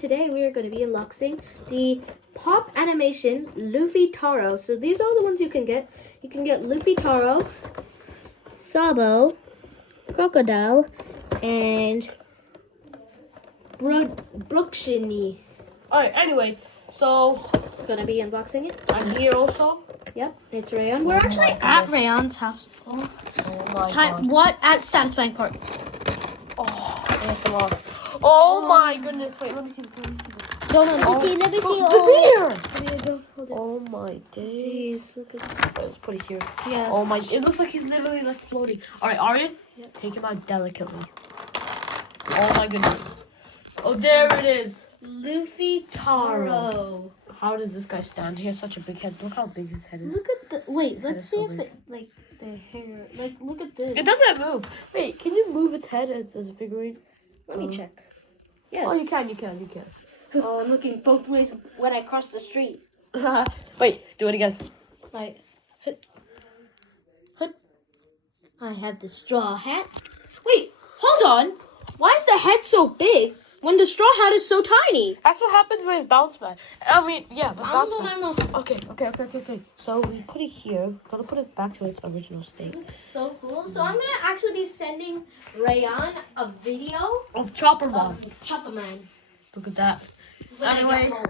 today we are going to be unboxing the Pop Animation Luffy Taro. So these are the ones you can get. You can get Luffy Taro, Sabo, Crocodile, and Brookshiny. Alright, anyway, so Gonna be unboxing it. I'm here also. Yep, it's Aryan. We're actually at Rayan's house. Oh my god. What? At Satisfying Park. Oh, ASMR. Oh my goodness. Wait, let me see this. Let me see this. Don't let me see. Let me see. The beer! Hold it. Oh my days. Jeez, look at this. Let's put it here. Yeah. Oh my, it looks like he's literally like floating. Alright, Aryan, Yep. take him out delicately. Oh my goodness. Oh, there it is. Luffy Taro. How does this guy stand? He has such a big head. Look how big his head is. Look at the. Wait, let's is see so if big. it like the hair. Like, look at this. It doesn't move. Wait, can you move its head as a figurine? Let me check. Yes. Oh, you can. Oh, I'm looking both ways when I cross the street. Wait, do it again. Right. Hut. I have the straw hat. Wait, hold on. Why is the head so big when the straw hat is so tiny? That's what happens with Bounce Man. I mean, yeah, but Bounce Man. Man. Okay. So we put it here. Gotta put it back to its original state. Looks so cool. So I'm gonna actually be sending Rayan a video Of Chopper Man. of Chopper Man. Look at that. When I get Anyway. home.